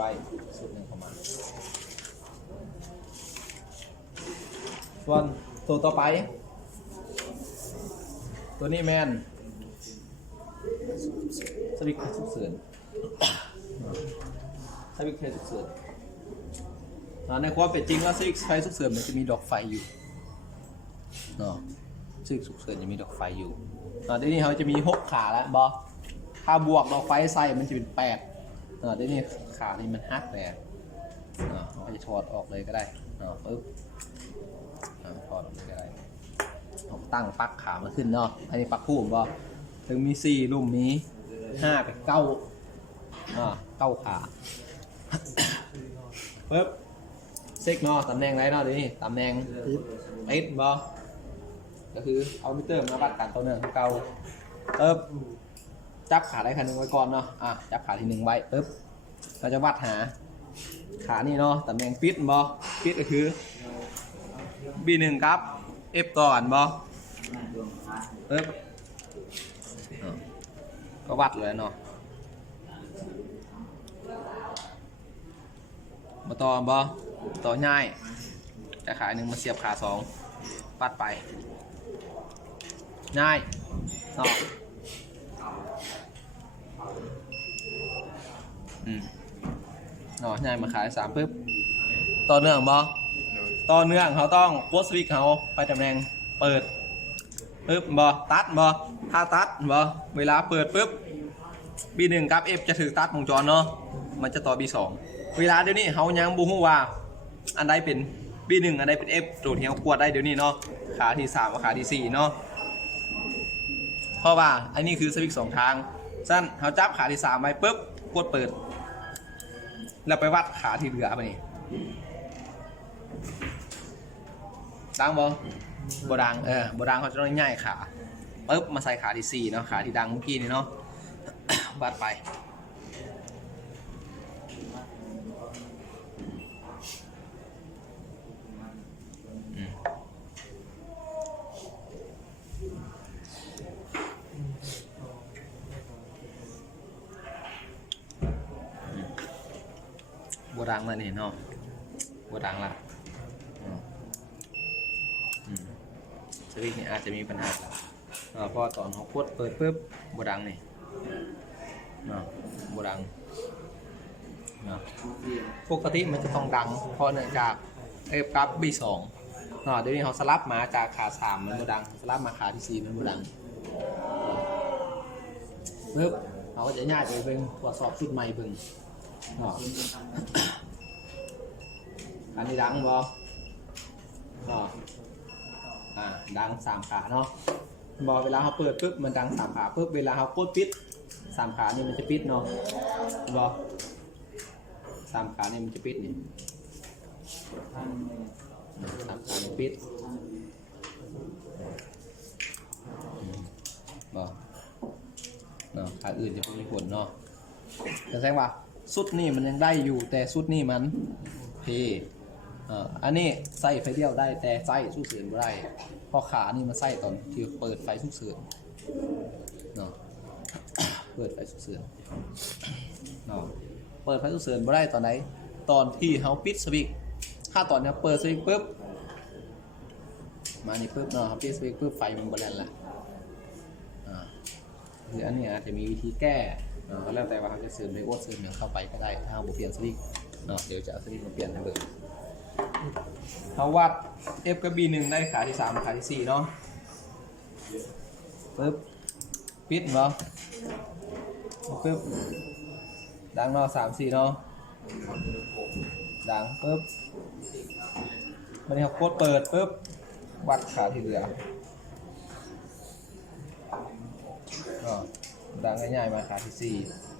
ไว้สูตรหนึ่งเข้ามาส่วนตัวต่อไปตัวนี้แมนสวิกสุกเสือนสวิกไฟสุกเสือนในความเป็นจริงแล้วสวิกไฟสุกเสือนมันจะมีดอกไฟอยู่เนาะสวิกสุกเสือนจะมีดอกไฟอยู่ทีนี้เขาจะมี6ขาแล้วบอถ้าบวกดอกไฟใส่มันจะเป็น8ทีนี้ขานี่มันหักเลยเราจะถอดออกเลยก็ได้ปึ๊บถอดออกเลยก็ได้ตั้งปลั๊กขามาขึ้นเนาะอันนี้ปลั๊กคู่ผมก็ถึงมี4ลุ่มมี5เป็น9 9ขาปึ๊บเซ็กเนาะตำแหน่งไรเนาะดิตำแหน่งติดบอก็คือเอามิเตอร์มาวัดกันตัวเนื่องเก่าปึ๊บจับขาได้ขาหนึ่งไว้ก่อนเนาะจับขาที่1ไว้ปึ๊บเราจะวัดหาขานี่เนาะตำแหน่งปิดบอปิดก็คือ B1 ครับ F ก่อนบอปึ๊บก็วัดเลยเนาะมาต่อง่ายจะขาหนึ่งมาเสียบขา2วัดไปง่ายเนาะง่ายมาขาย3ปึ๊บต่อเนื่องต่อเนื่องเขาต้องกดสวิตช์เขาไปตำแหน่งเปิดปึ๊บตัดถ้าตัดเวลาเปิดปึ๊บ B1 กับ F จะถือตัดวงจรเนาะมันจะต่อ B2 เวลาเดี๋ยวนี้เขายังบูฮู้ว่าอันใดเป็น B1 อันใดเป็น F ตัวที่เขากวดได้เดี๋ยวนี้เนาะขาที่3กับขาที่4เนาะเพราะว่าอันนี้คือสวิตช์2ทางสั้นเขาจับขาที่3ไว้ปึ๊บกดเปิดแล้วไปวัดขาที่เหลือไปนี่ดังบ่ดังบ่ดังเขาจะต้องง่ายขาปึ๊บมาใส่ขาที่4เนาะขาที่ดังเมื่อกี้นี่เนาะวัดไปบัวดังเลยนี่เนาะบัวดังละสวิตช์นี่อาจจะมีปัญหาพอตอนเขากดเปิดปุ๊บบัวดังนี่เนาะบัวดังเนาะปกติมันจะต้องดังเพราะเนื่องจากF กับ B2เดี๋ยวนี้เขาสลับมาจากขา3มันบัวดังสลับมาขาที่4มันบัวดังปุ๊บเขาก็จะง่ายไปเบิ่งตรวจสอบชุดใหม่เบิ่งอันนี้ดังดัง3ขาเนาะเวลาเขาเปิดปุ๊บมันดัง3ขาปุ๊บเวลาเขากดปิด3ขานี่มันจะปิดเนาะ3ขานี่มันจะปิดนี่3ขานี่ปิดขาอื่นจะไม่มีผลเนาะจะแสดงว่าสุดนี่มันยังได้อยู่แต่สุดนี่มันเพอันนี้ใส่ไฟเดียวได้แต่ใส่สุกเสือนไม่ได้เพราะขานี่มันใส่ตอนที่เปิดไฟสุกเสือนเนาะเปิดไฟสุกเสือนเนาะเปิดไฟสุกเสือนไม่ได้ตอนไหนตอนที่เขาปิดสวิตช์ถ้าตอนนี้เปิดสวิตช์ปุ๊บมานี่ปุ๊บเนาะปิดสวิตช์ปุ๊บไฟมันบแลนละคืออันนี้อาจจะมีวิธีแก้ก็แล้วแต่ว่าเขาจะเสริมไดโอดเสริมอย่างเข้าไปก็ได้ถ้าเราเปลี่ยนสวิตช์เดี๋ยวจะเอาสวิตช์มาเปลี่ยนให้เบิกเขาวัด F กับ B1 ได้ขาที่3ขาที่4เนาะปึ๊บปิดปึ๊บดังเนาะ3 4เนาะดังปึ๊บมันนี่เขากดเปิดปึ๊บวัดขาที่เหลือดังง่ายๆมาขาที่4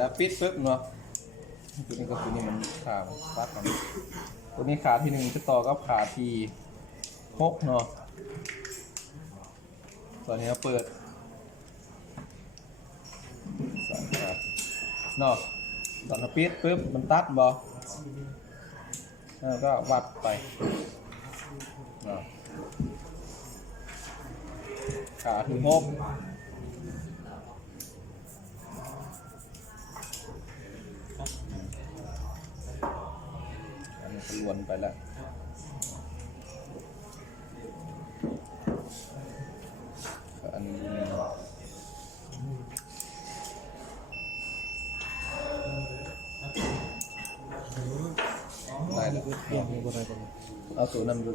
ลาปิดปึ๊บเนาะตัวนี้กับตัวนี้มันขาปัดกันตัวนี้ขาที่หนึ่งจะต่อกับขาที่6เนาะตอนนี้เราเปิดสามขาเนาะตอนเราปิดปึ๊บมันตัดบ่แล้วก็วัดไปเนาะขาที่6อันนี้ก็ล้วนไปแล้วอันนี้ได้แล้วเอาตัวนำดู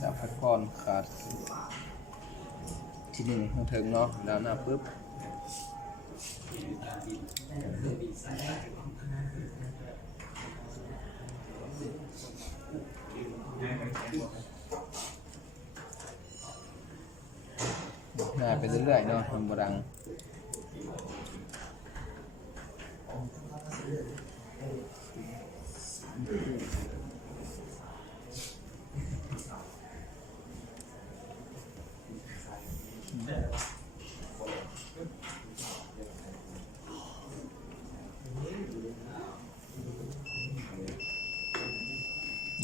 จับพัดก้อนขาดที่หนึ่งมาถึงเนาะแล้วหน้าปุ๊บหน้าไปเรื่อยๆเนาะทำบดัง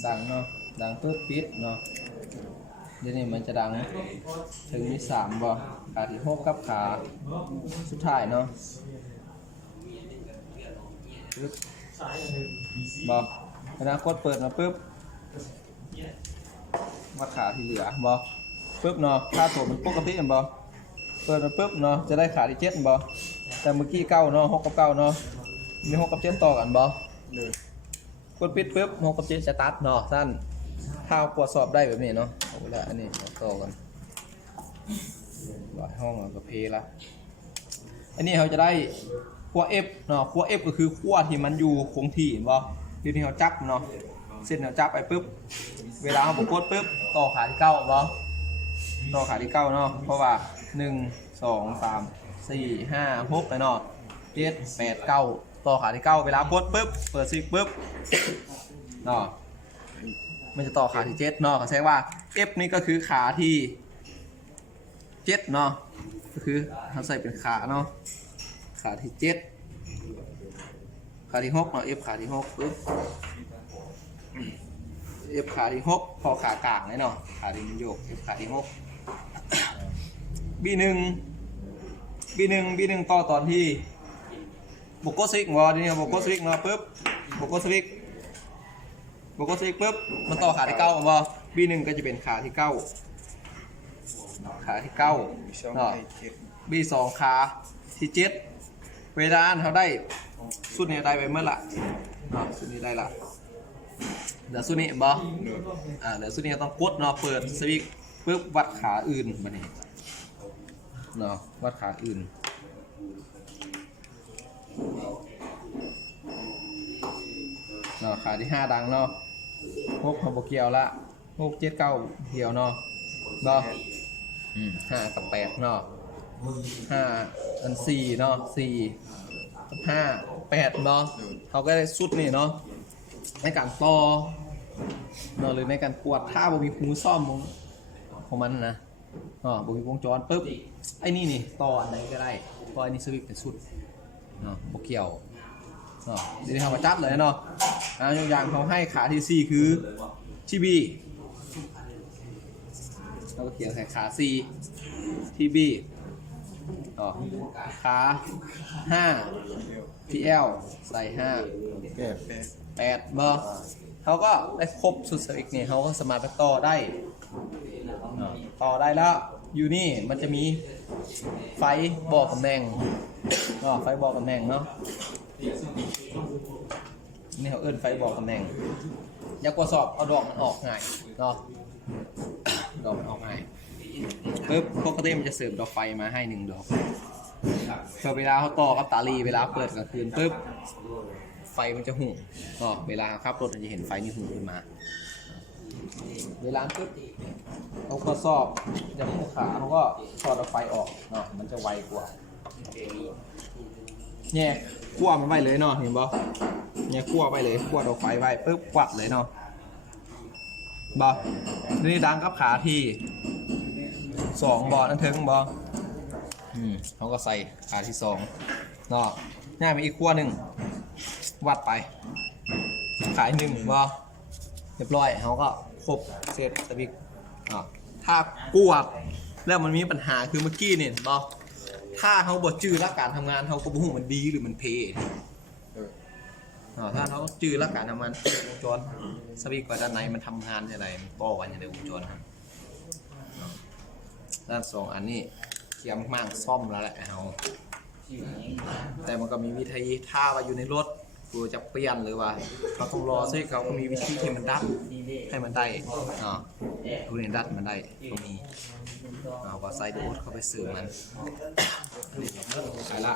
ดังเนาะดังปึ๊บปิดเนาะเดี๋ยวนี้มันจะดังถึงมี3บ่ขาที่6กับขาสุดท้ายเนาะปึ๊บบ่เวลากดเปิดมาปึ๊บวัดขาที่เหลือบ่ปึ๊บเนาะค่าตัวมันปกติบ่เปิดมาปึ๊บเนาะจะได้ขาที่7บ่แต่เมื่อกี้9เนาะ6กับ9เนาะมี6กับ7ต่อกันบ่กดปิดปึ๊บ6กับ7จะตัดเนาะสั้นถ้าตรวจสอบได้แบบนี้เนาะเอาไปแล้วอันนี้ต่อกันห้องกับเพละอันนี้เขาจะได้ขั้ว F เนาะขั้ว F ก็คือขั้วที่มันอยู่คงที่บ่ที่ที่เขาจับเนาะเส้นเขาจับไปปึ๊บเวลาเขากดปึ๊บต่อขาที่9บ่ต่อขาที่9เนาะเพราะว่า1 2 3 4 5 6ไปเนาะ7 8 9ต่อขาที่9เวลากดปึ๊บเปิดซิกปึ๊บเนาะมันจะต่อขาที่7เนาะเขาใช้ว่า F นี่ก็คือขาที่7เนาะก็คือเขาใส่เป็นขาเนาะขาที่7ขาที่6เนาะ F ขาที่6ปึ๊บ F ขาที่6พอขากลางเลยเนาะขาที่มันโยก F ขาที่6 B1 ต่อตอนที่บวกโกซิกวอร์ดนี่บวกโกซิกเนาะปึ๊บบวกโกซิกปึ๊บมันต่อขาที่9บ่ B1 ก็จะเป็นขาที่9เนาะ B2 ขาที่7เวลาเขาได้สุดนี้ได้ไปเมื่อละเนาะสุดนี้ได้ละเดี๋ยวสุดนี้บ่เดี๋ยวสุดนี้ต้องกดเนาะเปิดสวิตช์ปึ๊บวัดขาอื่นบัดนี้เนาะวัดขาอื่นเนาะขาที่5ดังเนาะ6เขาบ่เกี่ยวละ6 7 9เกี่ยวเนาะบ่5กับ8เนาะ5อัน4เนาะ4กับ5 8เนาะเขาก็ได้สุดนี่เนาะในการต่อเนาะหรือในการกวดถ้าบ่มีหูซ่อมของมันนะบ่มีวงจรปึ๊บไอ้นี่ต่ออันไหนก็ได้เพราะอันนี้สวิตช์เป็นสุดเนาะบ่เกี่ยวเดี๋ยวเรามาจัดเลยเนาะยกอย่างเขาให้ขาที่4คือที่ B เราก็เขียนใส่ขา4ที่ B ขา5ที่ L ใส่5 8บ่เขาก็ได้ครบสุดสวิตช์นี่เขาก็สามารถไปต่อได้แล้วอยู่นี่มันจะมีไฟบอกตำแหน่งไฟบอกตำแหน่งเนาะนี่เขาเอิ้นไฟบอกตำแหน่งอยากตรวจสอบเอาดอกมันออกง่ายเนาะดอกมันออกง่ายปึ๊บปกติมันจะเสริมดอกไฟมาให้1ดอกพอเวลาเขาต่อกับตาลีเวลาเปิดกลางคืนปึ๊บไฟมันจะหุ่งเวลาขับรถมันจะเห็นไฟนี่หุ่งขึ้นมา เวลาปุ๊บเขาก็สอบอย่างผู้ขาเขาก็ถอดไฟออกเนาะมันจะไวกว่าเนี่ยคั่วมันไว้เลยเนาะเห็นบ่เนี่ยคั่วไปเลยคั่วเอาไฟไว้ปุ๊บกวัดเลยเนาะบ่นี่ดังกับขาที่2บ่นั่นถึงบ่เขาก็ใส่ขาที่2เนาะง่ายไปอีกขั้วหนึ่งวัดไปขาย1บ่เรียบร้อยเขาก็ครบเสร็จสวิกถ้ากวดแล้วมันมีปัญหาคือเมื่อกี้เนี่ยบ่ถ้าเขาบดจื้อรักการทำงานเขาก็บ่ฮู้มันดีหรือมันเพถ้าเขาจื้อรักการทำงานวงจรสวิกว่าด้านในมันทำงานอย่างไรมันต่อกันอย่างไรวงจรครับด้าน2อันนี้เทียมมากซ่อมแล้วแหละเขาแต่มันก็มีวิธีถ้าว่าอยู่ในรถกูจะเปลี่ยนหรือว่าเขาต้องรอซึ่งเขาก็มีวิธีที่มันดัดให้มันได้ดูเนี่ยดัดมันได้ก็มีว่าไซด์โดดเข้าไปสื่อมันขายละ